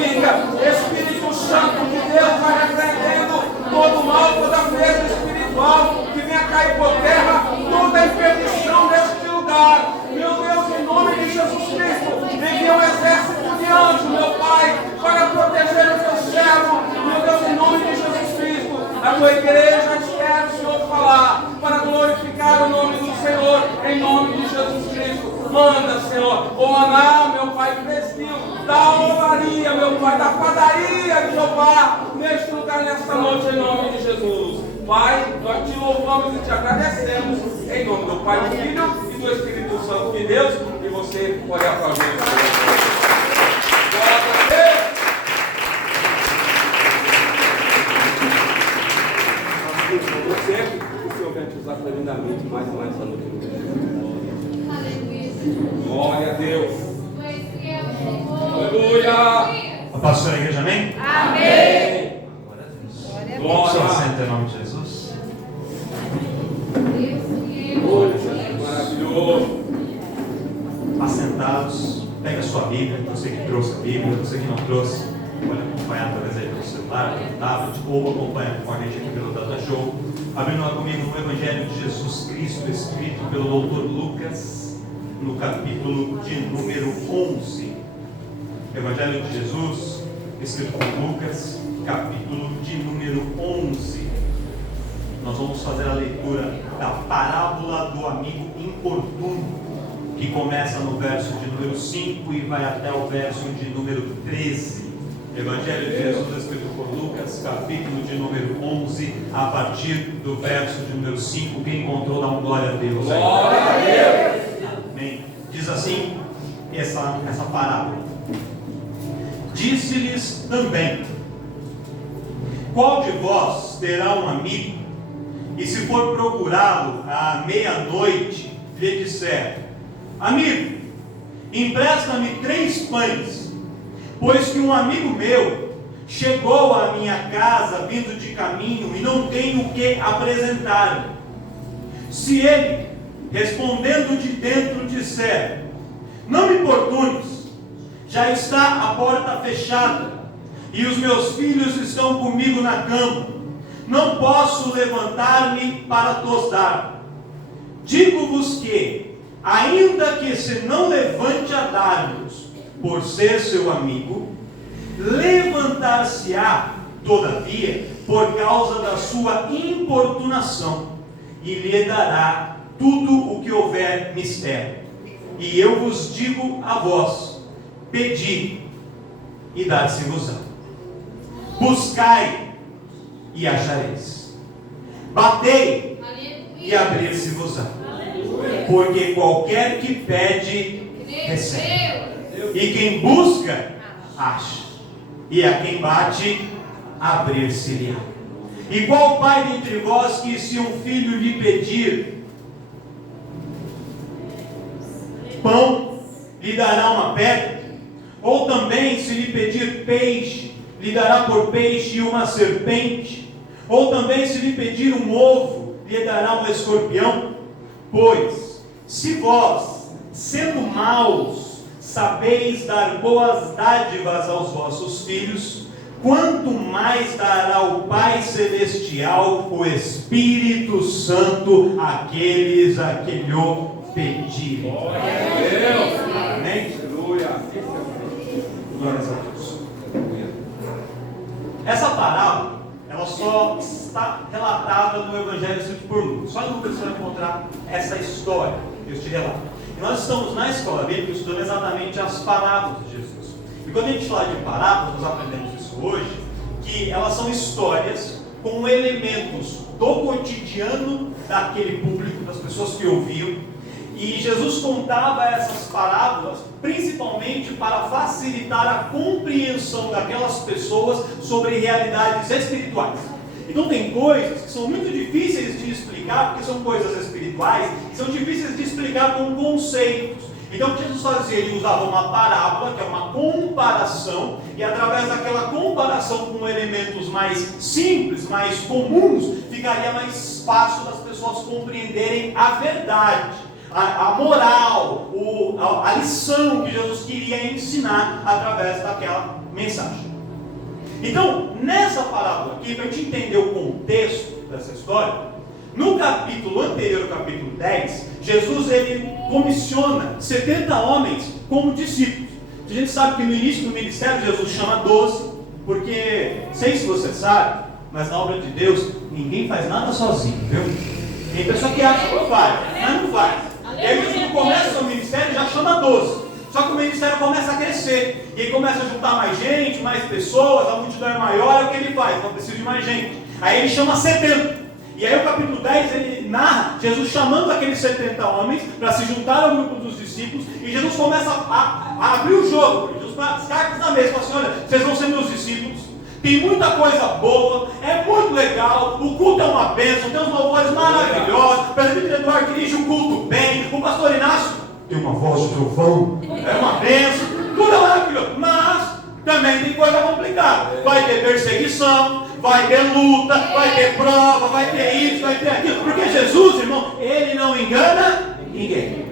glorifica. Espírito Santo de Deus, vai repreendendo todo mal, toda mesa espiritual que venha cair por terra, toda imperdição deste lugar. Meu Deus, em nome de Jesus Cristo, envia um exército de anjos, meu Pai, para proteger o teu servo. Meu Deus, em nome de Jesus Cristo, a tua igreja espera o Senhor falar, para glorificar o nome do Senhor, em nome de Jesus Cristo. Manda, Senhor, o maná, meu Pai, prestiu, da olaria, meu Pai, da padaria de Jeová, neste lugar, nesta noite, em nome de Jesus. Pai, nós te louvamos e te agradecemos, em nome do Pai, do Filho e do Espírito Santo de Deus, e você pode aplaudir. Glória a Deus. Você, o Senhor vai te usar tremendamente mais e mais essa noite. Glória a Deus. Aleluia. A paz da igreja, amém? Amém. Glória a Deus. Assenta em nome de Jesus. Glória a Deus. Maravilhoso. Assentados, pega a sua Bíblia, você que trouxe a Bíblia, você que não trouxe, pode acompanhar através aí do celular, do tablet, ou acompanhar com a gente aqui pelo Data Show. Abrindo lá comigo no Evangelho de Jesus Cristo, escrito pelo doutor Lucas, no capítulo de número 11. Evangelho de Jesus, escrito por Lucas, capítulo de número 11. Nós vamos fazer a leitura da parábola do amigo importuno, que começa no verso de número 5 e vai até o verso de número 13. Evangelho de Jesus, escrito por Lucas, capítulo de número 11, a partir do verso de número 5. Quem encontrou, dá um glória a Deus. Glória a Deus. Amém. Diz assim essa parábola: disse-lhes também: qual de vós terá um amigo, e se for procurá-lo à meia-noite, lhe disser: amigo, empresta-me 3 pães, pois que um amigo meu chegou à minha casa vindo de caminho e não tenho o que apresentar-lhe. Se ele, respondendo de dentro, disser: não me importunes, já está a porta fechada, e os meus filhos estão comigo na cama, não posso levantar-me para tos dar. Digo-vos que, ainda que se não levante a dar-vos, por ser seu amigo, levantar-se-á, todavia, por causa da sua importunação, e lhe dará tudo o que houver mistério. E eu vos digo a vós: pedi, e dar-se-vos-á. Buscai, e achareis. Batei, e abrir-se-vos-á. Porque qualquer que pede, recebe. E quem busca, acha. E a quem bate, abrir-se-lhe-á. E qual pai dentre vós que, se um filho lhe pedir pão, lhe dará uma pedra? Ou também, se lhe pedir peixe, lhe dará por peixe uma serpente? Ou também, se lhe pedir um ovo, lhe dará um escorpião? Pois, se vós, sendo maus, sabeis dar boas dádivas aos vossos filhos, quanto mais dará o Pai Celestial, o Espírito Santo, àqueles a que lhe pedirem. Glória a Deus. Amém? Aleluia. Glórias a Deus. Essa parábola, ela só está relatada no Evangelho escrito por Lucas. Só em Lucas você vai encontrar essa história, este relato. E nós estamos na escola bíblica estudando exatamente as parábolas de Jesus. E quando a gente fala de parábolas, nós aprendemos isso hoje, que elas são histórias com elementos do cotidiano daquele público, das pessoas que ouviam. E Jesus contava essas parábolas principalmente para facilitar a compreensão daquelas pessoas sobre realidades espirituais. Então tem coisas que são muito difíceis de explicar, porque são coisas espirituais, que são difíceis de explicar com conceitos. Então o que Jesus fazia? Ele usava uma parábola, que é uma comparação, e através daquela comparação com elementos mais simples, mais comuns, ficaria mais fácil das pessoas compreenderem a verdade, a moral, a lição que Jesus queria ensinar através daquela mensagem. Então, nessa parábola aqui, para a gente entender o contexto dessa história, no capítulo anterior, capítulo 10, Jesus ele comissiona 70 homens como discípulos. A gente sabe que no início do ministério Jesus chama 12, porque, não sei se você sabe, mas na obra de Deus, ninguém faz nada sozinho, viu? Tem pessoa que acha que faz, mas não faz. E aí quando começa o ministério, já chama 12. Só que o ministério começa a crescer. E aí começa a juntar mais gente, mais pessoas, a multidão é maior, é o que ele faz, não precisa de mais gente. Aí ele chama 70. E aí o capítulo 10, ele narra Jesus chamando aqueles 70 homens para se juntar ao grupo dos discípulos. E Jesus começa a abrir o jogo. Jesus põe as cartas na mesa e fala assim: olha, vocês vão ser meus discípulos. Tem muita coisa boa, é muito legal, o culto é uma bênção, tem uns louvores maravilhosos, o presbítero Eduardo dirige o culto bem, o pastor Inácio tem uma voz de trovão, é uma bênção, tudo é maravilhoso, mas também tem coisa complicada. Vai ter perseguição, vai ter luta, vai ter prova, vai ter isso, vai ter aquilo, porque Jesus, irmão, ele não engana ninguém.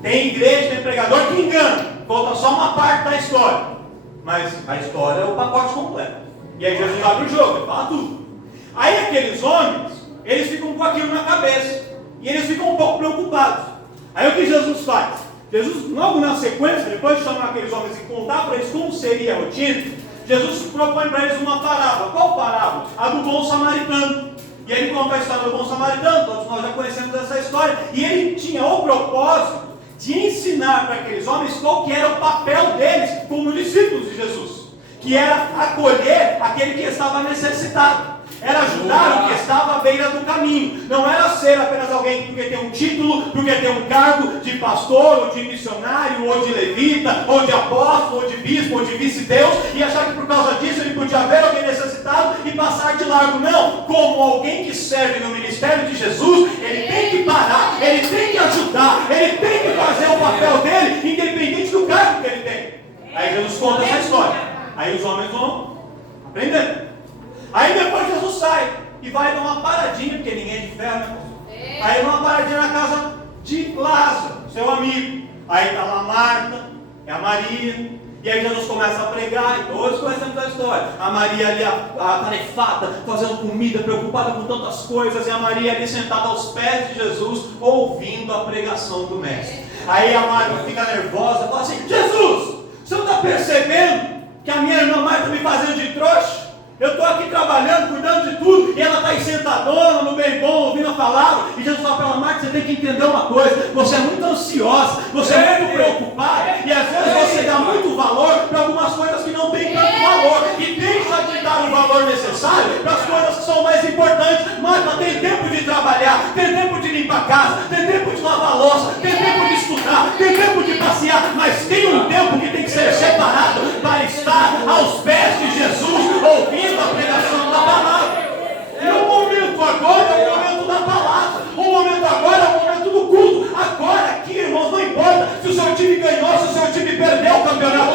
Tem igreja, tem pregador que engana, falta só uma parte da história. Mas a história é o pacote completo. E aí Jesus abre o jogo, ele fala tudo. Aí aqueles homens, eles ficam com aquilo na cabeça. E eles ficam um pouco preocupados. Aí o que Jesus faz? Jesus, logo na sequência, depois de chamar aqueles homens e contar para eles como seria a rotina, Jesus propõe para eles uma parábola. Qual parábola? A do bom samaritano. E ele conta a história do bom samaritano, todos nós já conhecemos essa história. E ele tinha o propósito de ensinar para aqueles homens qual que era o papel deles como discípulos de Jesus, que era acolher aquele que estava necessitado, era ajudar o que estava à beira do caminho, não era ser apenas alguém porque tem um título, porque tem um cargo de pastor, ou de missionário, ou de levita, ou de apóstolo, ou de bispo, ou de vice-deus, e achar que por causa disso ele podia ver alguém necessitado e passar de largo. Não, como alguém que serve no ministério de Jesus, ele tem que parar, ele tem que ajudar, ele tem que fazer o papel dele, independente do cargo que ele tem. Aí Jesus conta essa história, aí os homens vão aprendendo. Aí depois Jesus sai e vai dar uma paradinha, porque ninguém é de ferro, né? Aí dá uma paradinha na casa de Lázaro, seu amigo. Aí está lá Marta, é a Maria. E aí Jesus começa a pregar, e todos conhecemos a história. A Maria ali, a tarefada, fazendo comida, preocupada com tantas coisas. E a Maria ali sentada aos pés de Jesus, ouvindo a pregação do mestre. Aí a Marta fica nervosa, fala assim: Jesus, você não está percebendo que a minha irmã Marta está me fazendo de trouxa? Eu estou aqui trabalhando, cuidando de tudo, e ela está aí sentadona, no bem bom, ouvindo a palavra. E Jesus fala para ela: Marta, você tem que entender uma coisa, você é muito ansiosa, você é muito preocupada, e às vezes você dá muito valor para algumas coisas que não têm tanto valor, e deixa de dar o valor necessário para as coisas que são mais importantes. Marta, tem tempo de trabalhar, tem tempo de limpar a casa, tem tempo de lavar a louça, tem tempo de estudar, tem tempo de passear, mas tem um tempo que tem que ser separado para estar aos pés de Jesus, ouvindo a pregação da palavra. E o momento agora é o momento da palavra. O momento agora é o momento do culto. Agora aqui, irmãos, não importa se o seu time ganhou, se o seu time perdeu o campeonato.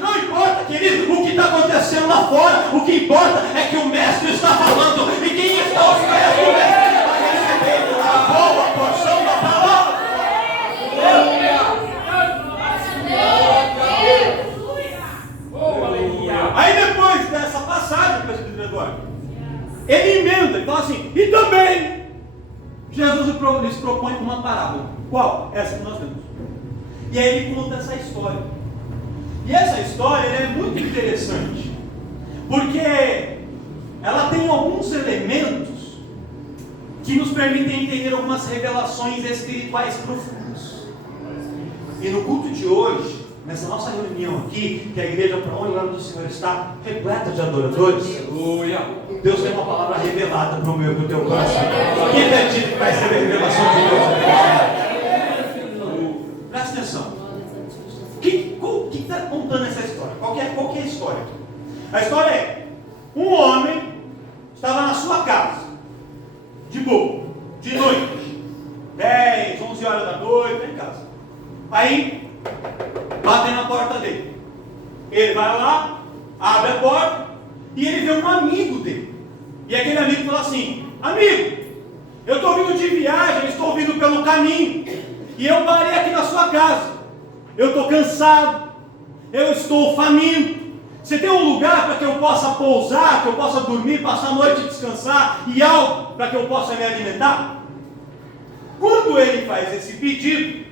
Não importa, querido, o que está acontecendo lá fora. O que importa é que o mestre está falando. E quem está aos pés do mestre vai receber a boa porção da palavra. Aí depois dessa passagem, presbítero Eduardo, ele emenda e fala assim: e também Jesus lhes propõe uma parábola. Qual? Essa que nós temos. E aí ele conta essa história. E essa história é muito interessante, porque ela tem alguns elementos que nos permitem entender algumas revelações espirituais profundas. E no culto de hoje, nessa nossa reunião aqui, que a igreja para onde o nome do Senhor está repleta de adoradores, Deus tem uma palavra revelada para o meu e para o teu coração. Quem acredita que vai receber revelação de Deus? Presta atenção. O que está contando essa história? Qual que é a história? A história é: um homem estava na sua casa, de boa, de noite, 10, 11 horas da noite, em casa. Aí batem na porta dele. Ele vai lá, abre a porta e ele vê um amigo dele. E aquele amigo fala assim: amigo, eu estou vindo de viagem, estou vindo pelo caminho, e eu parei aqui na sua casa. Eu estou cansado, eu estou faminto. Você tem um lugar para que eu possa pousar, que eu possa dormir, passar a noite e descansar, e algo para que eu possa me alimentar? Quando ele faz esse pedido,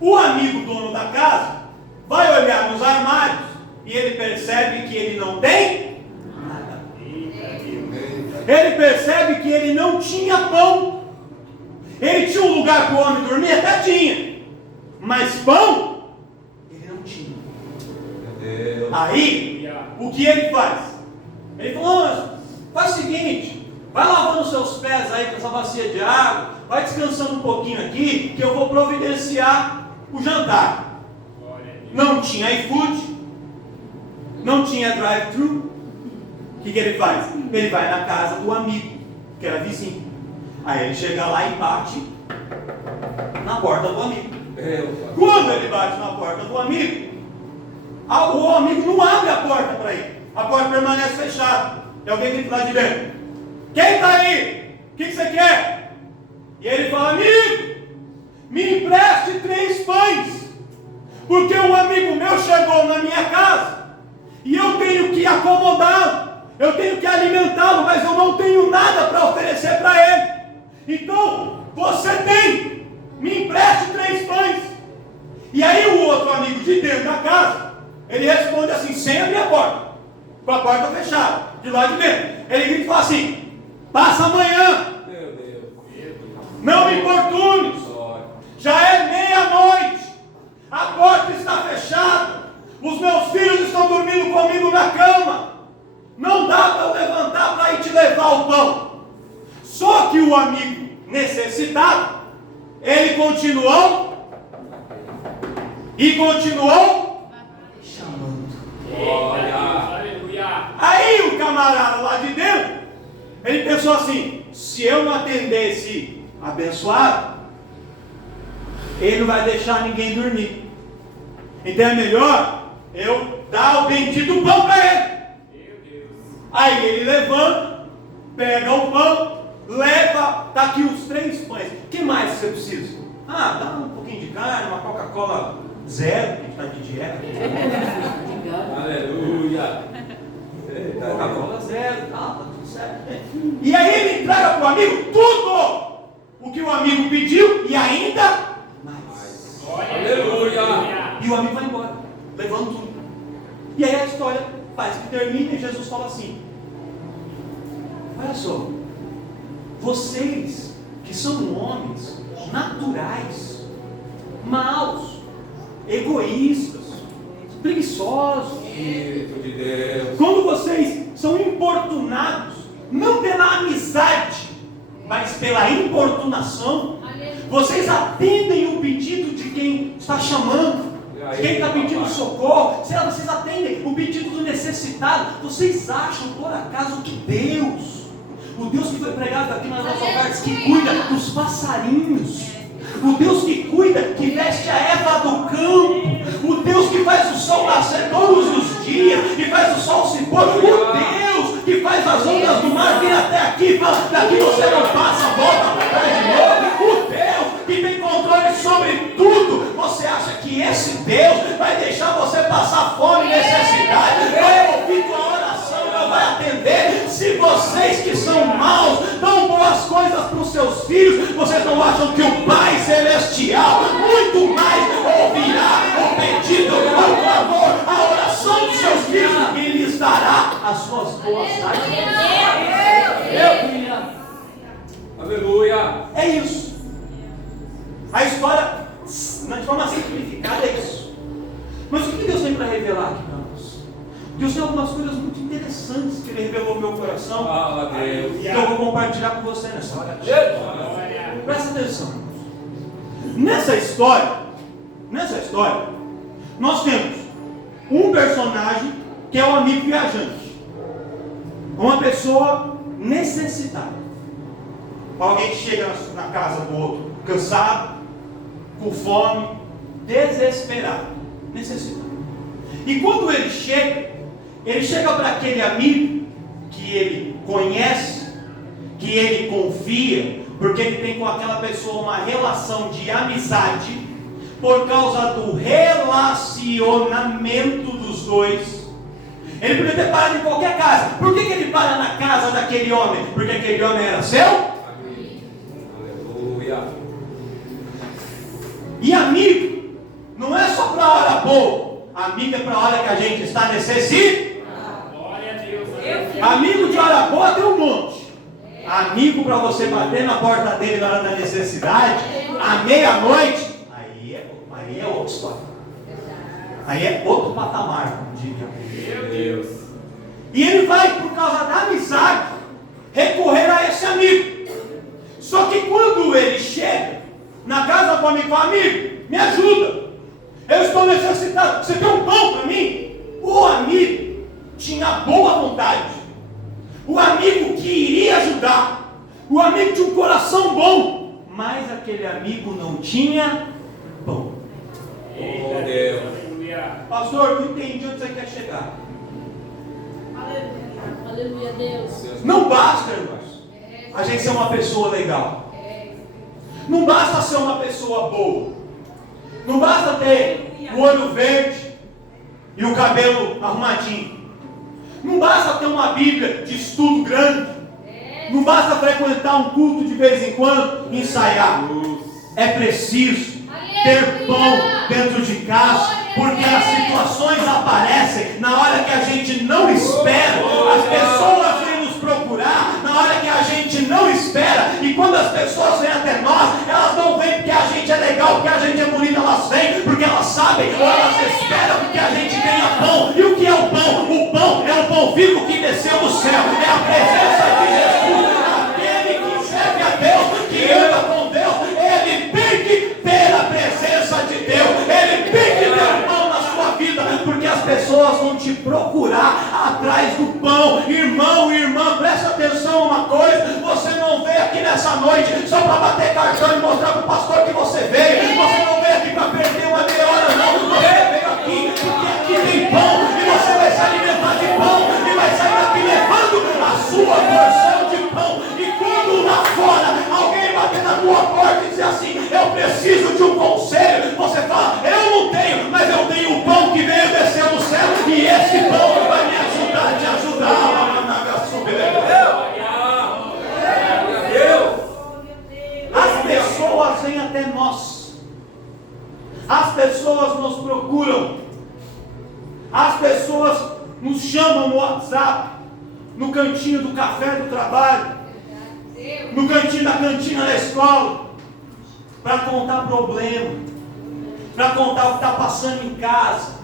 o amigo dono da casa vai olhar nos armários e ele percebe que ele não tem nada. Ele percebe que ele não tinha pão. Ele tinha um lugar para o homem dormir, até tinha, mas pão ele não tinha. Aí, o que ele faz? Ele falou: faz o seguinte, vai lavando os seus pés aí com essa bacia de água, vai descansando um pouquinho aqui, que eu vou providenciar o jantar. Não tinha iFood, não tinha drive-thru. O que ele faz? Ele vai na casa do amigo, que era vizinho. Aí ele chega lá e bate na porta do amigo. Quando ele bate na porta do amigo, o amigo não abre a porta para ele. A porta permanece fechada. E alguém grita lá de dentro: quem está aí? O que você quer? E ele fala: amigo, me empreste 3 pães, porque um amigo meu chegou na minha casa e eu tenho que acomodá-lo, eu tenho que alimentá-lo, mas eu não tenho nada para oferecer para ele. Então, você tem, me empreste 3 pães. E aí o outro amigo de dentro da casa, ele responde assim, sem abrir a porta, com a porta fechada, de lá de dentro. Ele grita e fala assim: passa amanhã, não me importunes, já é meia-noite, a porta está fechada, os meus filhos estão dormindo comigo na cama, não dá para eu levantar para ir te levar o pão. Só que o amigo necessitado, ele continuou chamando. Aí o camarada lá de dentro, ele pensou assim: se eu não atender esse abençoado, ele não vai deixar ninguém dormir. Então é melhor eu dar o bendito pão para ele. Aí ele levanta, pega o pão, leva, tá aqui os 3 pães. O que mais você precisa? Dá um pouquinho de carne, uma Coca-Cola zero, que a gente está de dieta. Aleluia. Coca-Cola zero, tá tudo certo. E aí ele entrega para o amigo tudo o que o amigo pediu e ainda mais. Aleluia. E o amigo vai embora, levando tudo. E aí a história faz que termina e Jesus fala assim: olha só, vocês que são homens naturais, maus, egoístas, preguiçosos, Espírito de Deus, quando vocês são importunados, não pela amizade, mas pela importunação, vocês atendem o pedido de quem está chamando, de quem está pedindo socorro, vocês atendem o pedido do necessitado. Vocês acham por acaso que Deus, o Deus que foi pregado aqui nas nossas ofertas, que cuida dos passarinhos, o Deus que cuida, que veste a erva do campo, o Deus que faz o sol nascer todos os dias e faz o sol se pôr, o Deus que faz as ondas do mar vir até aqui, fala, daqui você não passa, volta para trás de novo, o Deus que tem controle sobre tudo. Você acha que esse Deus vai deixar você passar fome e necessidade, vai ouvir tua oração e não vai atender? Se vocês que são maus dão boas coisas para os seus filhos, vocês não acham que o Pai Celestial muito mais ouvirá o pedido, o clamor, a oração dos seus filhos e lhes dará as suas boas dádivas? aleluia. É isso. A história, de forma simplificada, é isso. Mas o que Deus tem para revelar aqui para nós? Deus tem algumas coisas muito interessantes que Ele revelou no meu coração, Fala, Deus. que eu vou compartilhar com você nessa hora. Presta atenção. Nessa história, nós temos um personagem que é o amigo viajante, uma pessoa necessitada, alguém que chega na casa do outro cansado, com fome, desesperado, necessitado. E quando ele chega para aquele amigo que ele conhece, que ele confia, porque ele tem com aquela pessoa uma relação de amizade, por causa do relacionamento dos dois. Ele podia ter parado em qualquer casa. Por que ele para na casa daquele homem? Porque aquele homem era seu? Aleluia. E amigo não é só para a hora boa. Amigo é para a hora que a gente está necessitado. Glória a Deus. Amigo de hora boa tem um monte. Amigo para você bater na porta dele na hora da necessidade, à meia-noite, aí é outra história. Aí é outro patamar, como diria. Meu Deus. E ele vai, por causa da amizade, recorrer a esse amigo. Só que quando ele chega na casa do amigo, fala: amigo, me ajuda, eu estou necessitado, você tem um pão para mim? O amigo tinha boa vontade, o amigo que iria ajudar, o amigo tinha um coração bom, mas aquele amigo não tinha pão. Eita, Deus. Aleluia. Pastor, eu não entendi onde você quer chegar. Aleluia, Deus. Não basta, irmãos, a gente ser uma pessoa legal. Não basta ser uma pessoa boa. Não basta ter o olho verde e o cabelo arrumadinho. Não basta ter uma Bíblia de estudo grande. Não basta frequentar um culto de vez em quando e ensaiar. É preciso ter pão dentro de casa, porque as situações aparecem na hora que a gente não espera. As pessoas vêm nos procurar na hora que a gente não espera, e quando as pessoas vêm até nós, elas não vêm porque a gente é legal, porque a gente é bonito, elas vêm porque elas sabem, ou elas esperam que a gente tenha pão. E o que é o pão? O pão é o pão vivo que desceu do céu, é a presença de Jesus. Aquele que serve a Deus, que anda com Deus, ele tem que ter a presença de Deus, ele tem que ter pão na sua vida, porque as pessoas vão te procurar atrás do pão. Irmão e irmã, presta atenção uma coisa: você não veio aqui nessa noite só para bater cartão e mostrar para o pastor que você veio. Você não veio aqui para perder uma meia hora, não. Você veio aqui porque aqui tem pão, e você vai se alimentar de pão e vai sair daqui levando a sua porção de pão. E quando lá fora alguém bater na tua porta e dizer assim: eu preciso de um conselho, você fala: eu não tenho, mas eu tenho o pão que veio descer do céu, e esse pão vai me ajudar a te ajudar. As pessoas vêm até nós, as pessoas nos procuram, as pessoas nos chamam no WhatsApp, no cantinho do café do trabalho, no cantinho da cantina da escola, para contar problema, para contar o que está passando em casa,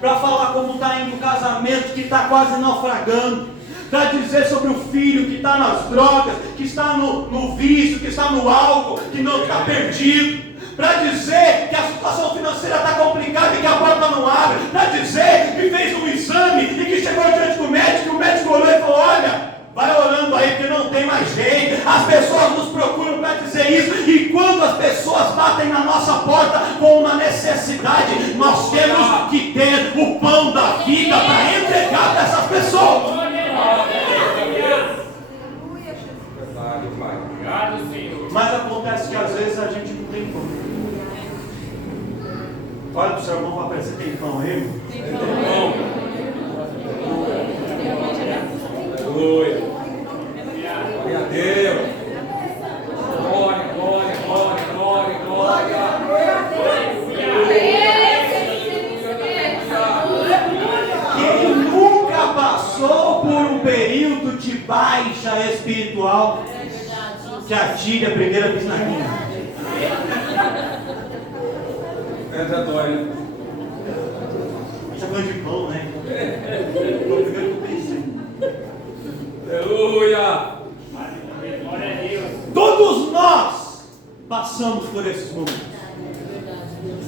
para falar como está indo o casamento que está quase naufragando, para dizer sobre o filho que está nas drogas, que está no vício, que está no álcool, que não está perdido, para dizer que a situação financeira está complicada e que a porta não abre, para dizer que fez um exame e que chegou diante do médico, e o médico olhou e falou: olha, vai orando aí porque não tem mais jeito. As pessoas nos procuram para dizer isso, e quando as pessoas batem na nossa porta com uma necessidade, nós temos que ter o pão da vida para entregar para essas pessoas. Verdade, Pai. Obrigado, Senhor. Mas acontece que às vezes a gente não tem pão. Olha para o seu irmão e fala: você tem pão aí, irmão? Aleluia. Glória a Deus. Glória, glória, glória, glória, glória. Quem nunca passou por um período de baixa espiritual, que atire a primeira bisnaguinha. Entra dói. Você falou de pão, né? Foi o primeiro que eu pensei. Aleluia. Glória a Deus. Todos nós passamos por esses momentos.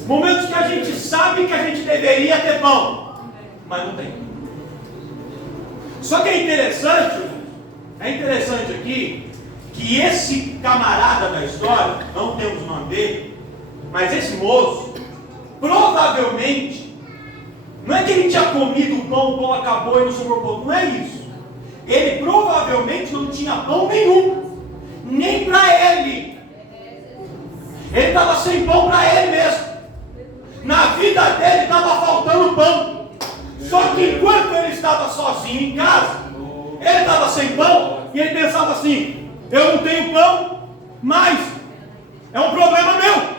Momentos que a gente sabe que a gente deveria ter pão, mas não tem. Só que é interessante aqui, que esse camarada da história, não temos o nome dele, mas esse moço, provavelmente, não é que ele tinha comido o pão acabou e não sobrou pão, não é isso. Ele provavelmente não tinha pão nenhum, nem para ele. Ele estava sem pão para ele mesmo. Na vida dele estava faltando pão. Só que enquanto ele estava sozinho em casa, ele estava sem pão e ele pensava assim: eu não tenho pão, mas é um problema meu.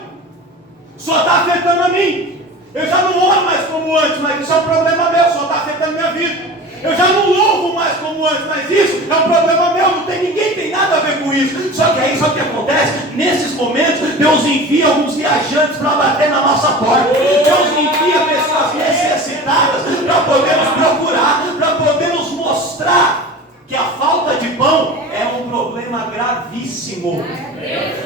Só está afetando a mim. Eu já não oro mais como antes, mas isso é um problema meu, só está afetando minha vida. Eu já não louvo mais como antes, mas isso é um problema meu, ninguém tem nada a ver com isso. Só que aí, sabe o que acontece? Nesses momentos, Deus envia alguns viajantes para bater na nossa porta. Deus envia pessoas necessitadas para poder nos procurar, para poder nos mostrar que a falta de pão é um problema gravíssimo.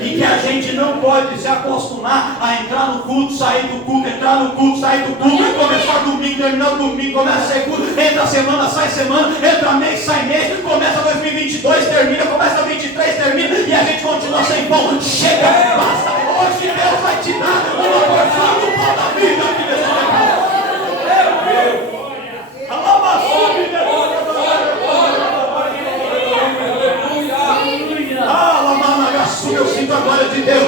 E que a gente não pode se acostumar a entrar no culto, sair do culto, entrar no culto, sair do culto, começar domingo, terminar domingo, começa segundo, entra semana, sai semana, entra mês, sai mês, começa 2022, termina, começa 23, termina, e a gente continua sem pão. Chega, basta, hoje Deus vai te dar uma porção do pão da vida aqui nesse lugar. Eu sinto a glória de Deus.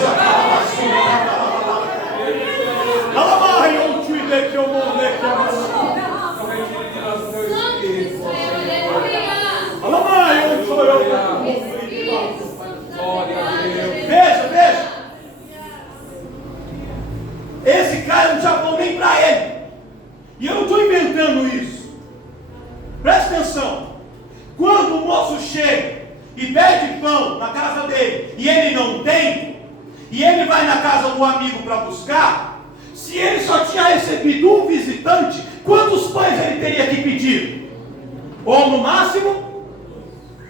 Veja. Esse cara não tinha pão nem para ele. E eu não estou inventando isso. Presta atenção. Quando o moço chega e pede pão na casa dele, e ele não tem, e ele vai na casa do amigo para buscar, se ele só tinha recebido um visitante, quantos pães ele teria que pedir? Ou no máximo,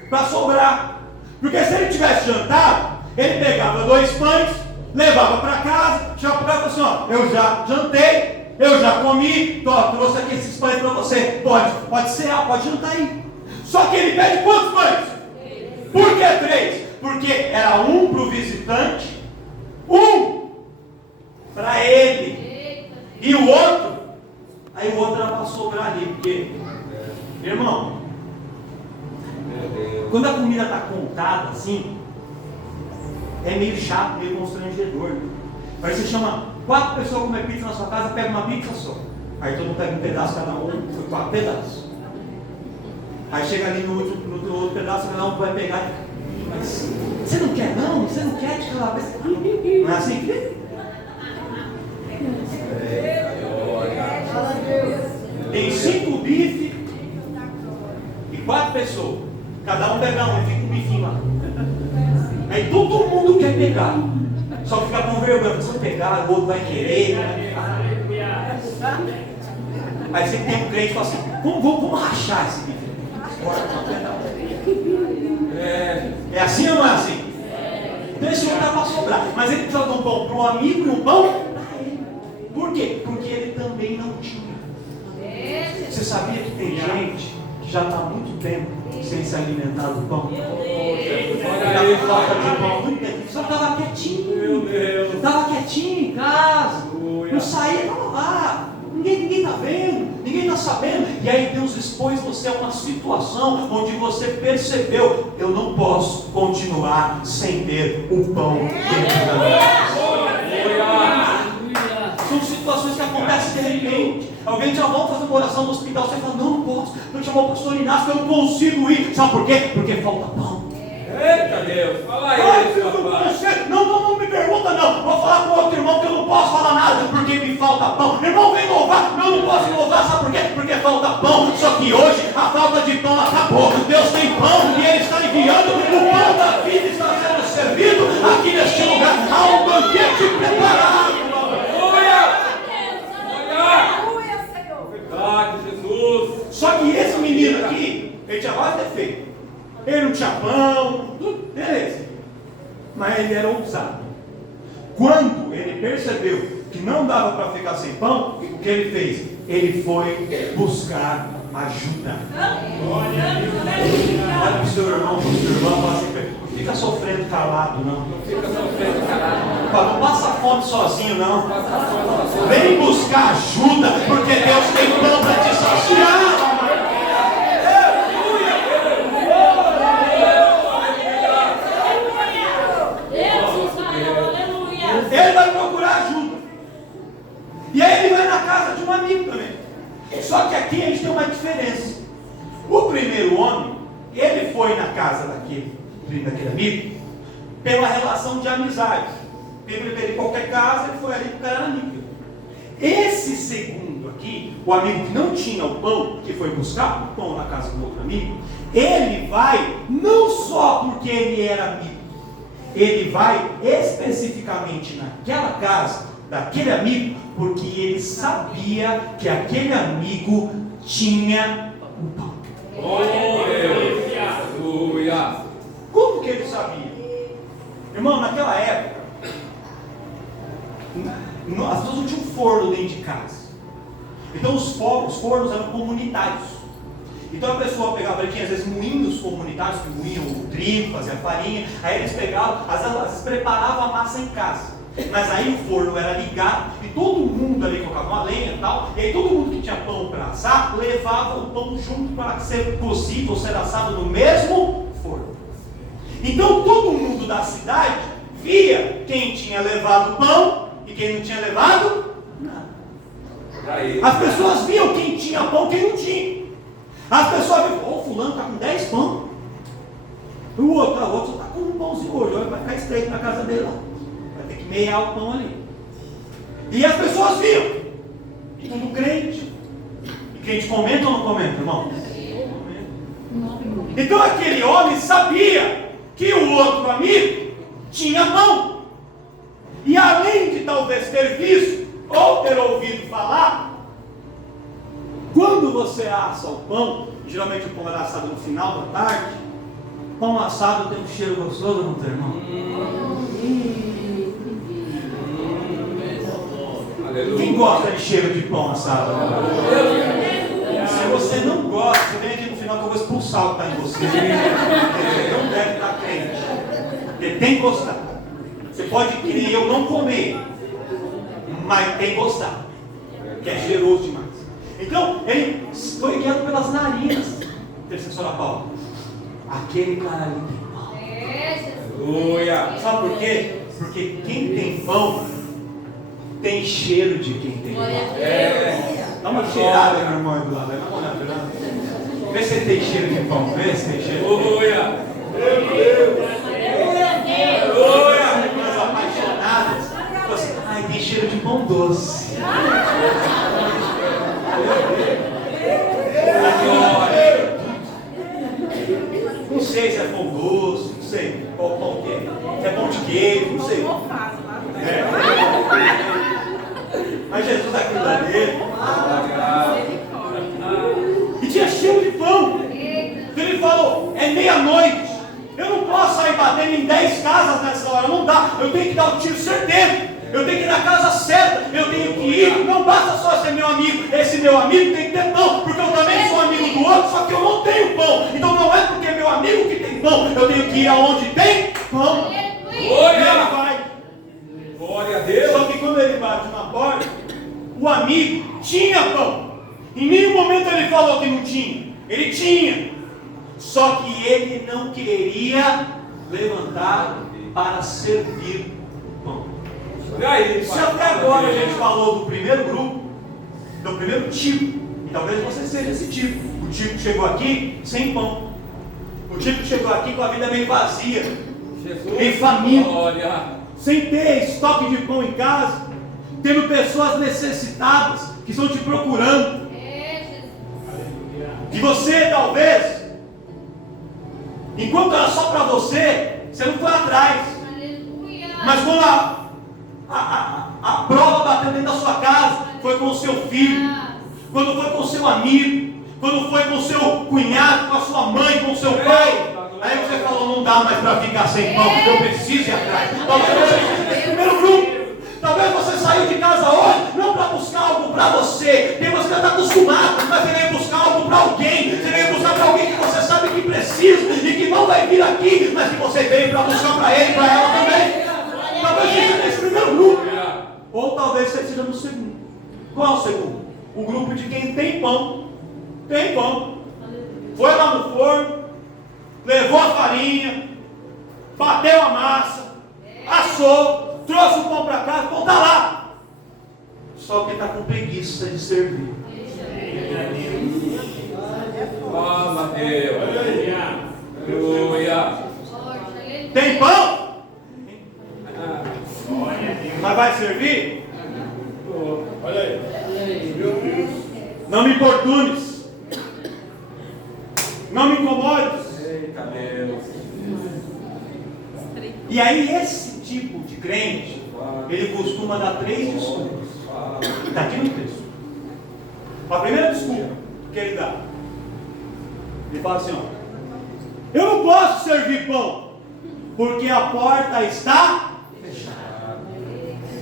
para sobrar. Porque se ele tivesse jantado, ele pegava 2 pães, levava para casa, chegava para o cara e falava assim: ó, eu já jantei, eu já comi, trouxe aqui esses pães para você, pode ser, pode jantar aí. Só que ele pede quantos pães? Por que 3? Porque era um para o visitante, um para ele, e o outro, aí o outro era para sobrar ali, porque, irmão, quando a comida está contada assim, é meio chato, meio constrangedor. Aí você chama 4 pessoas para comer pizza na sua casa, pega uma pizza só, aí todo mundo pega um pedaço, cada um, foi 4 pedaços. Aí chega ali no outro pedaço, cada um vai pegar e... Mas você não quer não? Você não quer de cada vez? Não é assim? Tem 5 bifes e 4 pessoas. Cada um pega um e fica um bifinho lá. Aí todo mundo quer pegar. Só que fica com vergonha. Se eu pegar, o outro vai querer. Aí você tem um crente e fala assim: vamos rachar esse bife. É assim ou não é assim? Então esse homem está para sobrar, mas ele precisa de um pão para um amigo e um pão para ele. Por quê? Porque ele também não tinha. Você sabia que tem gente que já está há muito tempo sem se alimentar do pão? Já falta de pão há muito tempo. Só estava quietinho. Estava quietinho em casa. Não saía, estava lá. Ninguém está vendo, ninguém está sabendo. E aí Deus expôs você a uma situação onde você percebeu: eu não posso continuar sem ter o pão dentro da minha casa. São situações que acontecem de repente. Alguém já volta fazer uma oração no hospital, você fala: não posso, eu chamar o pastor Inácio, eu não consigo ir. Sabe por quê? Porque falta pão. Eita Deus, fala aí, papai. Não me pergunta não. Vou falar com outro irmão que eu não posso falar nada porque me falta pão. Irmão, vem louvar. Eu não posso louvar, sabe por quê? Porque falta pão. Só que hoje a falta de pão acabou. Deus tem pão e Ele está enviando. O pão da vida está sendo servido aqui neste lugar. Há um banquete preparado. Aleluia, Senhor. Verdade, Jesus. Só que esse menino aqui, ele tinha vários defeitos. Ele não tinha pão, tudo, beleza. Mas ele era ousado. Quando ele percebeu que não dava para ficar sem pão, o que ele fez? Ele foi buscar ajuda. Olha para o seu irmão, para o seu irmão, fala assim: não fica sofrendo calado, não. Não passa fome sozinho, não. Vem buscar ajuda, porque Deus tem pão para te saciar. Ele vai procurar ajuda. E aí aqui a gente tem uma diferença. O primeiro homem, ele foi na casa daquele amigo pela relação de amizade. Ele veio em qualquer casa, ele foi ali porque era amigo. Esse segundo aqui, o amigo que não tinha o pão, que foi buscar o pão na casa do outro amigo, ele vai não só porque ele era amigo, ele vai especificamente naquela casa daquele amigo, porque ele sabia que aquele amigo tinha o pão. Aleluia. Como que ele sabia? Irmão, naquela época, as pessoas não tinham forno dentro de casa. Então os fornos eram comunitários. Então a pessoa pegava, tinha às vezes moinhos comunitários que moíam o trigo, faziam farinha. Aí eles pegavam, às vezes preparavam a massa em casa. Mas aí o forno era ligado e todo mundo ali colocava uma lenha e tal. E aí todo mundo que tinha pão para assar, levava o pão junto para ser cozido ou ser assado no mesmo forno. Então todo mundo da cidade via quem tinha levado pão e quem não tinha levado nada. As pessoas viam quem tinha pão e quem não tinha. As pessoas viam, o fulano está com 10 pão. O outro só está com um pãozinho hoje, vai ficar estreito na casa dele lá. Vai ter que meiar o pão ali. E as pessoas viam. E tudo crente. E crente comenta ou não comenta, irmão? Então aquele homem sabia que o outro amigo tinha pão. E além de talvez ter visto ou ter ouvido falar, quando você assa o pão, geralmente o pão era assado no final da tarde, pão assado tem um cheiro gostoso, não tem, irmão? Quem gosta de cheiro de pão assado? Se você não gosta, você vem aqui no final que eu vou expulsar o que está em você. Você não deve estar crente. Porque tem que gostar. Você pode querer eu não comer, mas tem que gostar. Que é cheiroso demais. Então, ele foi guiado pelas narinas. Intercessora Paula. Aquele cara ali tem pão. Aleluia. Sabe por quê? Porque quem tem pão tem cheiro de quem tem pão. Dá uma cheirada, meu irmão, do lado. Dá uma olhada, vê se ele tem cheiro de pão. Vê se tem cheiro. Aleluia. As apaixonadas. Assim, ai, tem cheiro de pão doce. Não sei se é pão doce, não sei qual pão que é. Se é pão de queijo, não sei. Mas Jesus aquilo lá dele. E tinha cheiro de pão. Então ele falou, é meia-noite. Eu não posso sair batendo em 10 casas nessa hora, não dá. Eu tenho que dar o tiro certeiro. Eu tenho que ir na casa certa, eu tenho que ir, não basta só ser meu amigo, esse meu amigo tem que ter pão, porque eu também sou amigo do outro, só que eu não tenho pão. Então não é porque é meu amigo que tem pão, eu tenho que ir aonde tem pão. E ele vai. Glória a Deus. Só que quando ele bate na porta, o amigo tinha pão. Em nenhum momento ele falou que não tinha, ele tinha. Só que ele não queria levantar para servir o pão. Se até agora a gente falou do primeiro grupo, do primeiro tipo, e talvez você seja esse tipo. O tipo que chegou aqui sem pão. O tipo que chegou aqui com a vida meio vazia, meio faminto, sem ter estoque de pão em casa, tendo pessoas necessitadas que estão te procurando. E você talvez, enquanto era só para você, você não foi atrás. Mas quando a prova bateu dentro da sua casa, foi com o seu filho, quando foi com o seu amigo, quando foi com o seu cunhado, com a sua mãe, com o seu pai, aí você falou, não dá mais para ficar sem pão, eu preciso ir atrás. Talvez você esteja nesse primeiro grupo. Talvez você saiu de casa hoje, não para buscar algo para você. Tem você que está acostumado, mas você veio buscar algo para alguém. Você veio buscar para alguém que você sabe que precisa e que não vai vir aqui, mas que você veio para buscar para ele, para ela também. Talvez seja nesse primeiro grupo. Ou talvez você seja no segundo. Qual é o segundo? O grupo de quem tem pão. Tem pão. Foi lá no forno, levou a farinha, bateu a massa, assou, trouxe o pão para casa, o pão está lá. Só que está com preguiça de servir. Fala, Deus. Aleluia. Tem pão? Mas vai servir? Olha aí. Não me importunes. Não me incomodes. Eita, Deus. E aí esse tipo de crente, ele costuma dar 3 desculpas. Está aqui no texto. A primeira desculpa que ele dá, ele fala assim, ó: eu não posso servir pão, porque a porta está fechada.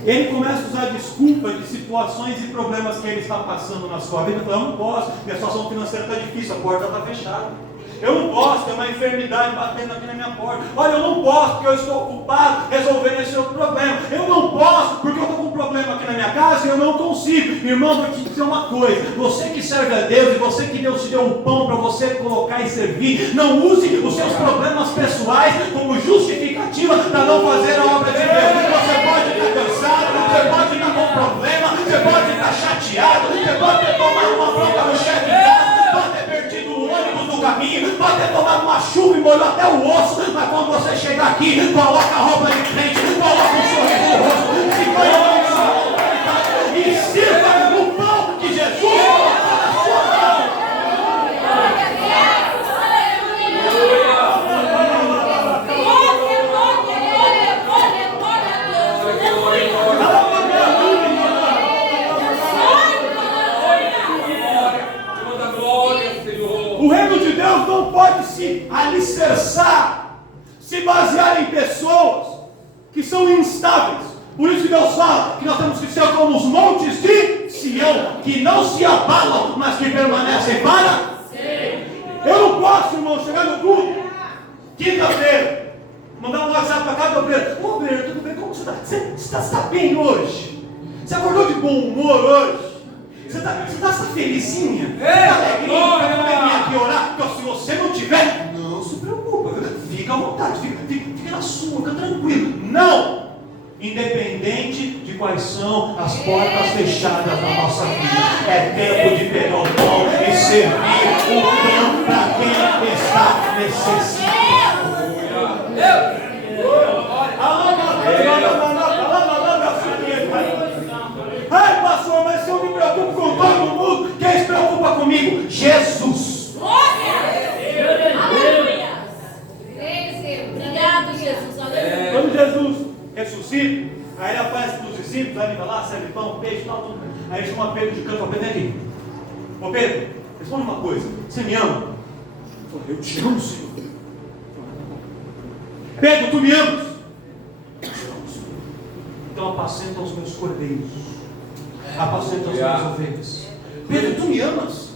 Ele começa a usar desculpas de situações e problemas que ele está passando na sua vida. Ele fala: eu não posso, minha situação financeira está difícil, a porta está fechada. Eu não posso, tem uma enfermidade batendo aqui na minha porta. Olha, eu não posso porque eu estou ocupado resolvendo esse outro problema. Eu não posso porque eu estou com um problema aqui na minha casa e eu não consigo. Irmão, vou te dizer uma coisa: você que serve a Deus e você que Deus te deu um pão para você colocar e servir, não use os seus problemas pessoais como justificativa para não fazer a obra de Deus. Você pode estar cansado, você pode estar com problema, você pode estar chateado, você pode ter tomado uma bronca no chefe de casa, pode ter perdido o ônibus no caminho, pode ter tomado uma chuva e molhou até o osso, mas quando você chegar aqui, coloca a roupa de crente, coloca um sorriso no rosto, se põe a mão em sua autoridade e sirva o pão que Jesus coloca na sua mão. O reino de Deus não pode se alicerçar, se basear em pessoas que são instáveis. Por isso que Deus fala que nós temos que ser como os montes de Sião, que não se abalam, mas que permanecem para sempre. Eu não posso, irmão, chegar no culto quinta-feira, mandar um WhatsApp para cada obreiro: ô obreiro, tudo bem? Como você está? Você está bem hoje? Você acordou de bom humor hoje? Você está felizinha? Você está alegrinha? Você vai vir aqui orar? Porque se você não tiver, não se preocupa, fica à vontade, fica na sua, fica tranquilo. Não! Independente de quais são as portas fechadas na nossa vida, é tempo de pegar o pão e servir o pão para quem está necessitado. Ai, pastor, mas se eu me preocupo com todo mundo, quem se preocupa comigo? Jesus. Obrigado, Jesus. Quando Jesus ressuscita, aí ele aparece para os discípulos, aí ele vai lá, serve pão, peixe e tal, tudo. Aí ele chama Pedro de canto: Pedro, vem aqui. Ô Pedro, responde uma coisa: você me ama? Eu te amo, Senhor. Pedro, tu me amas? Eu te amo, Senhor. Então apacenta os meus cordeiros, apacenta as minhas ovelhas. Pedro, tu me amas?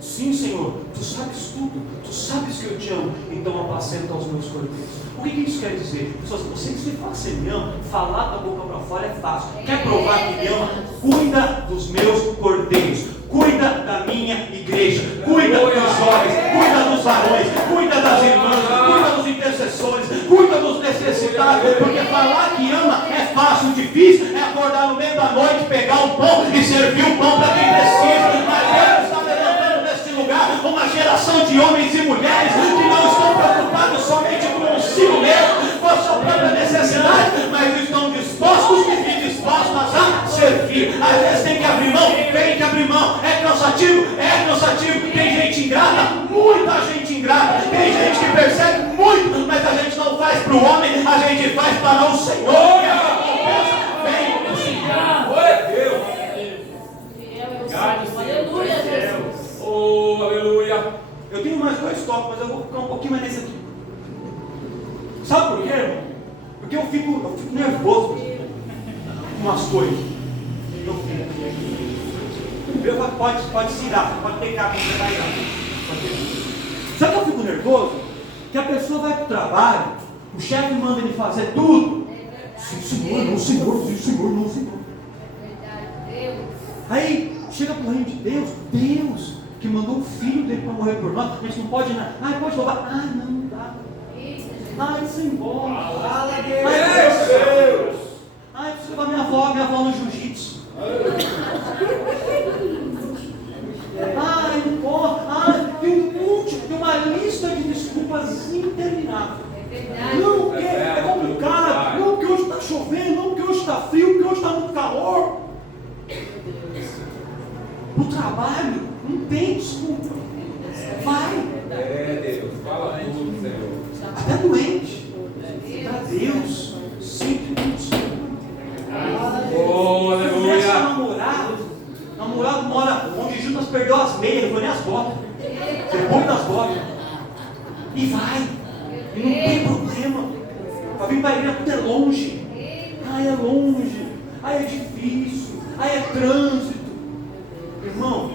Sim, Senhor, tu sabes tudo, tu sabes que eu te amo, então apacenta os meus cordeiros. O que isso quer dizer? Você fala que você me ama, falar da boca para fora é fácil. Quer provar que me ama? Cuida dos meus cordeiros, cuida da minha igreja, cuida dos jovens, cuida dos varões, cuida das irmãs, cuida dos intercessores, cuida dos necessitados, porque falar que ama é fácil. O difícil é acordar no meio da noite, pegar o pão e servir o pão para quem precisa. Mas Deus está levantando nesse lugar uma geração de homens e mulheres que não estão preocupados somente consigo mesmo, com a sua própria necessidade, mas estão dispostos e dispostas a servir. Às vezes tem que abrir mão, tem que abrir mão. É cansativo, tem gente ingrata, muita gente ingrata, tem gente que persegue muito, mas a gente não faz para o homem, a gente faz para o Senhor. E a recompensa vem do Senhor. Glória a Deus. Aleluia, Jesus. Oh, aleluia. Eu tenho mais 2 toques, mas eu vou ficar um pouquinho mais nesse aqui. Sabe por quê, irmão? Porque eu fico nervoso com umas coisas. Pode se dar, pode ter cabelo, você vai dar. Sabe que eu fico nervoso? Que a pessoa vai para o trabalho, o chefe manda ele fazer tudo. Sim, senhor, não, senhor, sim, senhor, não, senhor. Aí chega para o reino de Deus, Deus que mandou o filho dele para morrer por nós, a gente não pode nada. Ah, pode roubar. Ah, não dá. Ah, isso é embora. Deus. Ah, eu preciso levar minha avó no jiu-jitsu. Ah, trabalho, não tem desculpa. Vai. Deus. Fala tudo, Senhor. Até doente. Para Deus, sempre tem desculpa. Oh, Começa a aleluia. namorado mora onde Judas perdeu as meias, não foi nem as botas. Depois das botas. E vai. E não tem problema. Para vir para a igreja tudo é longe. É longe. É difícil. É trânsito. Irmão,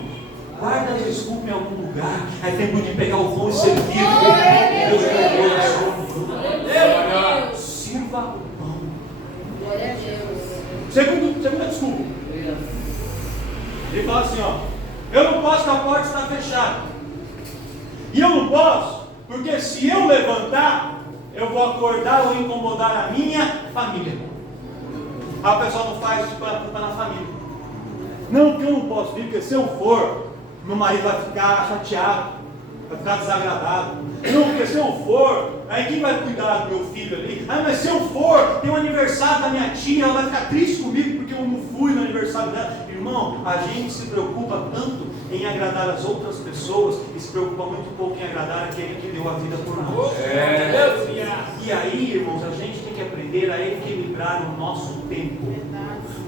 guarda a desculpa em algum lugar. É tempo de pegar o pão e servir. Deus Olha. sirva o pão. Glória a Deus. Segunda desculpa. Ele fala assim, ó. Eu não posso, que a porta está fechada. E eu não posso, porque se eu levantar, eu vou acordar ou incomodar a minha família. A pessoa não faz isso para culpa na família. Não, que eu não posso vir, porque se eu for, meu marido vai ficar chateado, vai ficar desagradado. Não, porque se eu for, aí quem vai cuidar do meu filho ali? Mas se eu for, tem o aniversário da minha tia, ela vai ficar triste comigo porque eu não fui no aniversário dela. Irmão, a gente se preocupa tanto em agradar as outras pessoas e se preocupa muito pouco em agradar aquele que deu a vida por nós. E aí, irmãos, a gente tem que aprender a equilibrar o nosso tempo.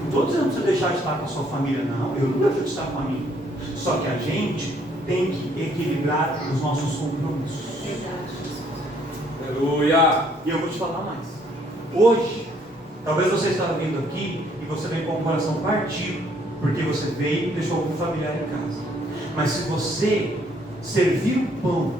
Não estou dizendo para você deixar de estar com a sua família, não. Eu não deixo de estar com a minha. Só que a gente tem que equilibrar os nossos compromissos. Aleluia. E eu vou te falar mais. Hoje, talvez você esteja vindo aqui e você vem com o coração partido, porque você veio e deixou algum familiar em casa. Mas se você servir o pão,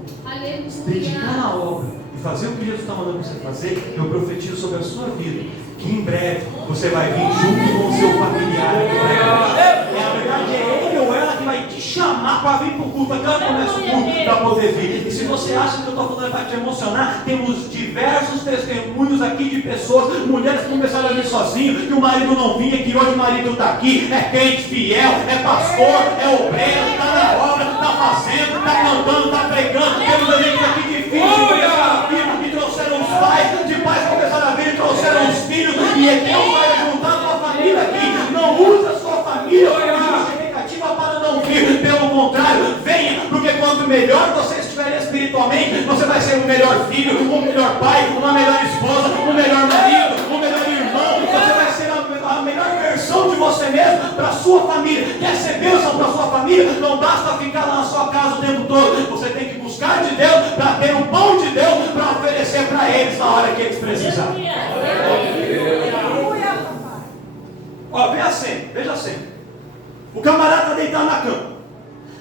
se dedicar na obra e fazer o que Jesus está mandando você fazer, eu profetizo sobre a sua vida que em breve você vai vir junto com o seu familiar. Na verdade é ele ou ela que vai te chamar para vir para o culto, até ela começa o culto para poder vir. E se você acha que eu estou falando para te emocionar, temos diversos testemunhos aqui de pessoas, mulheres que começaram a vir sozinhos, que o marido não vinha, que hoje o marido está aqui, é crente fiel, é pastor, é obreiro, está na obra, está fazendo, está cantando, está pregando. Temos gente aqui de filhos, que trouxeram os pais, de pais começaram a vir e trouxeram os filhos, e Deus vai juntar a sua família aqui. Não usa a sua família como justificativa para não vir, pelo contrário, venha, porque quanto melhor você estiver espiritualmente, você vai ser o melhor filho, o melhor pai, uma melhor esposa, o melhor marido, o melhor irmão. Você vai ser a melhor versão de você mesmo para a sua família. Quer ser bênção para a sua família? Não basta ficar lá na sua casa o tempo todo. Você tem que buscar de Deus para ter o pão de Deus para oferecer para eles na hora que eles precisarem. Ó, veja sempre. O camarada está deitado na cama.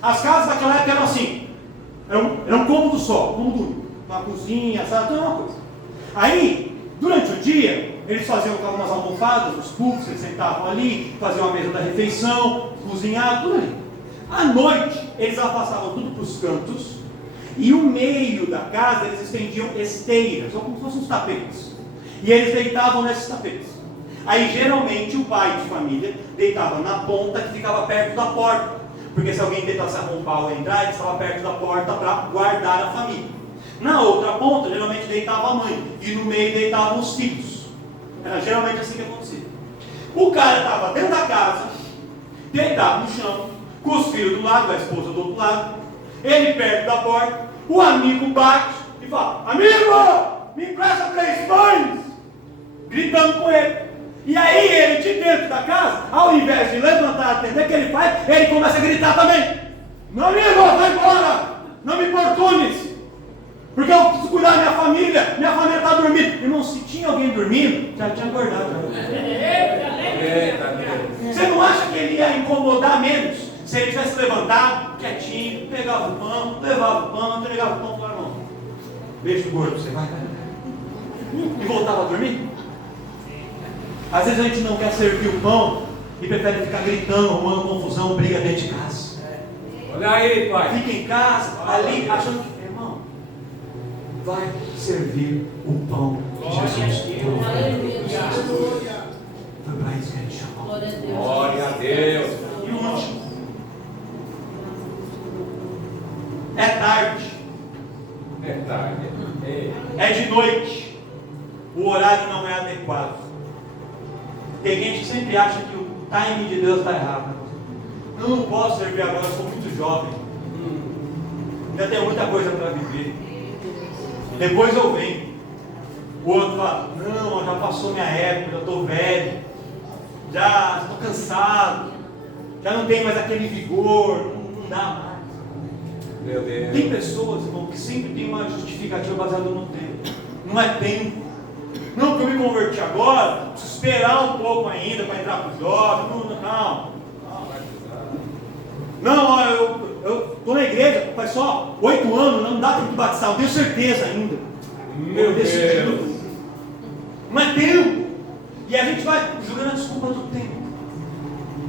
As casas daquela época eram assim. Era um cômodo só, cômodo, uma cozinha, sabe, tudo uma coisa. Aí, durante o dia, eles faziam com algumas almofadas, os puffs, eles sentavam ali, faziam a mesa da refeição, cozinhavam, tudo ali. À noite, eles afastavam tudo para os cantos, e o meio da casa eles estendiam esteiras, ou como se fossem uns tapetes. E eles deitavam nesses tapetes. Aí geralmente o pai de família deitava na ponta que ficava perto da porta, porque se alguém tentasse arrombar ou entrar, ele estava perto da porta para guardar a família. Na outra ponta, geralmente deitava a mãe, e no meio deitavam os filhos. Era geralmente assim que acontecia. O cara estava dentro da casa, deitado no chão, com os filhos do lado, a esposa do outro lado, ele perto da porta, o amigo bate e fala: amigo, me empresta 3 pães, gritando com ele. E aí ele de dentro da casa, ao invés de levantar, atender, o que ele faz? Ele começa a gritar também: meu amigo, vai embora, não me importunes, porque eu preciso cuidar da minha família está dormindo. Irmão, se tinha alguém dormindo, já tinha acordado. Você não acha que ele ia incomodar menos se ele tivesse levantado, quietinho, pegava o pão, levava o pão, entregava o pão para o irmão? Beijo gordo, você vai, e voltava a dormir? Às vezes a gente não quer servir o pão e prefere ficar gritando, arrumando confusão, briga dentro de casa. Olha aí, pai. Fica em casa, ali, achando que, irmão, vai servir o pão que Jesus falou. Foi para isso que a gente chamou. Glória a Deus. E o último. É tarde. É tarde. É de noite. O horário não é adequado. Tem gente que sempre acha que o time de Deus está errado. Não posso servir agora, eu sou muito jovem. Ainda tenho muita coisa para viver. Depois eu venho. O outro fala, não, já passou minha época, já estou velho, já estou cansado, já não tenho mais aquele vigor, não dá mais. Meu Deus. Tem pessoas, irmão, que sempre tem uma justificativa baseada no tempo. Não é tempo. Não, porque eu me converti agora, preciso esperar um pouco ainda para entrar para os jovens. Não, olha, eu estou na igreja, faz só 8 anos, não dá tempo de batizar, eu tenho certeza ainda. Meu Deus. Não é tempo. E a gente vai jogando a desculpa do tempo.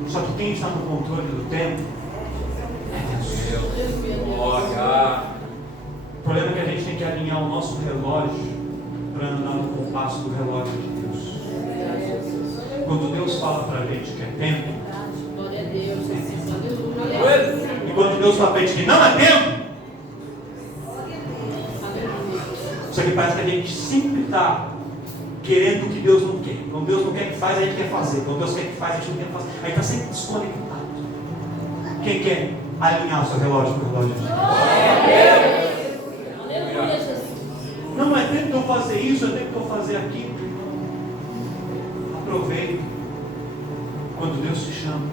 Só que quem está no controle do tempo é Deus. Glória. O problema é que a gente tem que alinhar o nosso relógio para andar no compasso do relógio de Deus. Quando Deus fala para a gente que é tempo, Glória a Deus. Aleluia. e quando Deus fala para a gente que não é tempo, só que parece que a gente sempre está querendo o que Deus não quer. Quando Deus não quer que faz, a gente quer fazer. Quando Deus quer que faz, a gente não quer fazer. Aí está sempre desconectado. Quem quer alinhar o seu relógio com o relógio de Deus? Aleluia, Jesus. Não é tempo de eu fazer isso, é tempo de eu fazer aquilo. Aproveite. Quando Deus te chama,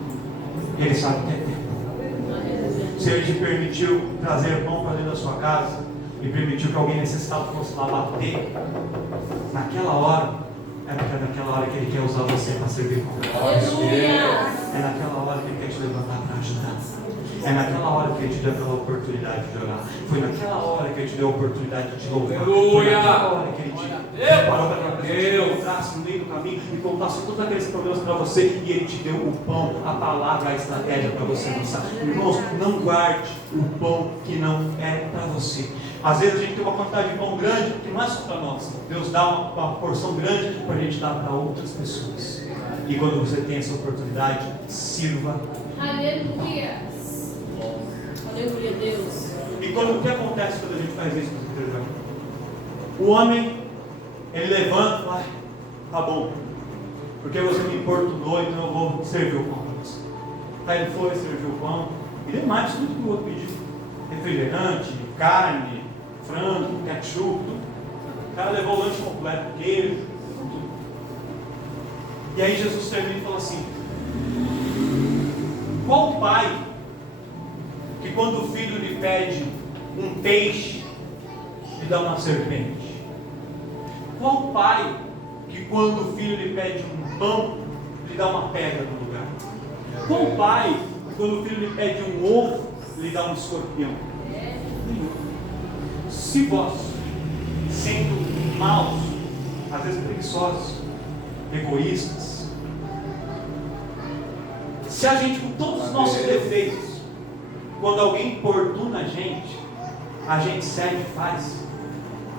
Ele sabe que é tempo. Se Ele te permitiu trazer pão para dentro da sua casa e permitiu que alguém necessitado fosse lá bater, naquela hora, é porque é naquela hora que Ele quer usar você para servir pão. Aleluia. É naquela hora que Ele quer te levantar para ajudar. É naquela hora que Ele te deu aquela oportunidade de orar. Foi naquela hora que Ele te deu a oportunidade de louvar. Foi naquela hora que Ele te parou para que você encontrasse no meio do caminho e contasse todos aqueles problemas para você. E Ele te deu o pão, a palavra, a estratégia para você lançar. Irmãos, não guarde o pão que não é para você. Às vezes a gente tem uma quantidade de pão grande que não é só para nós. Deus dá uma porção grande para a gente dar para outras pessoas. E quando você tem essa oportunidade, sirva. Aleluia. Aleluia, Deus. E quando o que acontece quando a gente faz isso? O homem, ele levanta e fala, tá bom, porque você me importunou, então eu vou servir o pão para você. Aí ele foi, serviu o pão, e demais tudo que o outro pediu. Refrigerante, carne, frango, ketchup, tudo. O cara levou o lanche completo, queijo, tudo. E aí Jesus termina e fala assim, qual pai que quando o filho lhe pede um peixe, lhe dá uma serpente? Qual pai que quando o filho lhe pede um pão, lhe dá uma pedra no lugar? Qual pai que quando o filho lhe pede um ovo, lhe dá um escorpião? Se vós, sendo maus, às vezes preguiçosos, egoístas, se a gente com todos os nossos defeitos, quando alguém importuna a gente serve e faz.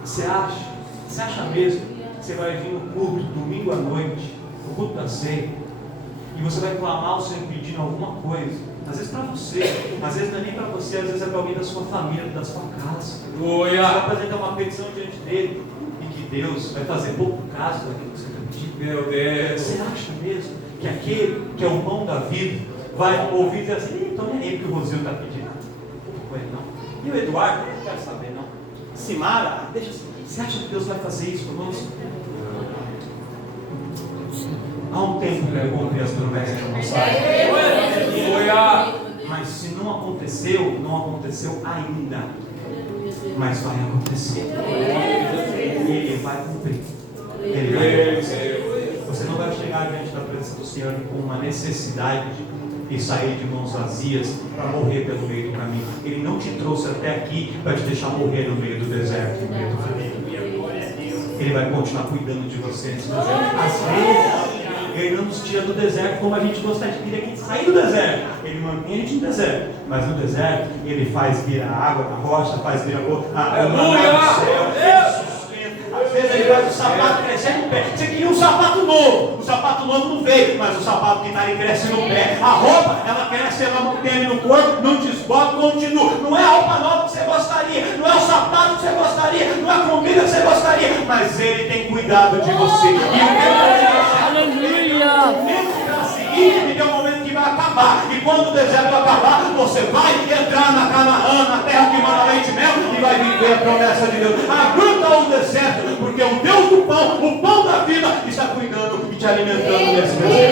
Você acha mesmo que você vai vir no culto, domingo à noite, no culto da ceia, e você vai clamar ao Senhor pedindo alguma coisa, às vezes para você, às vezes não é nem para você, às vezes é para alguém da sua família, da sua casa. Você vai apresentar uma petição diante dele, e que Deus vai fazer pouco caso daquilo que você está pedindo. Meu Deus. Você acha mesmo que aquele que é o pão da vida vai ouvir e dizer assim, então nem é ele que o Rosil está pedindo? Não, não. E o Eduardo, eu não quero saber não. Simara, deixa assim. Você acha que Deus vai fazer isso conosco? Há um tempo para cumprir as promessas da nossa vida. Mas se não aconteceu, não aconteceu ainda. Mas vai acontecer. Ele vai cumprir. Ele vai cumprir. Você não vai chegar diante da presença do Senhor com uma necessidade e sair de mãos vazias para morrer pelo meio do caminho. Ele não te trouxe até aqui para te deixar morrer no meio do deserto, no meio do caminho. Ele vai continuar cuidando de você nesse deserto. Às vezes, Ele não nos tira do deserto como a gente gostaria de querer que a gente saia do deserto. Ele mantém a gente no deserto. Mas no deserto, Ele faz vir a água na rocha, faz vir a maná do céu. Ele sustenta. Às vezes Ele faz o sapato crescer no pé. Você queria um sapato novo. O sapato novo não veio, mas o sapato que está ali cresce no pé. A roupa, ela cresce, ela mantém no corpo, não desbota, continua. Não é a roupa nova que você gostaria, não é o sapato que você gostaria, não é a comida que você gostaria, mas Ele tem cuidado de você. E o tempo para seguir, tem um momento que vai acabar. E quando o deserto acabar, você vai entrar na Canaã, na terra que manda leite e mel, e vai viver a promessa de Deus. Aguenta o deserto, porque o Deus do pão, o pão da vida, está cuidando e te alimentando nesse deserto.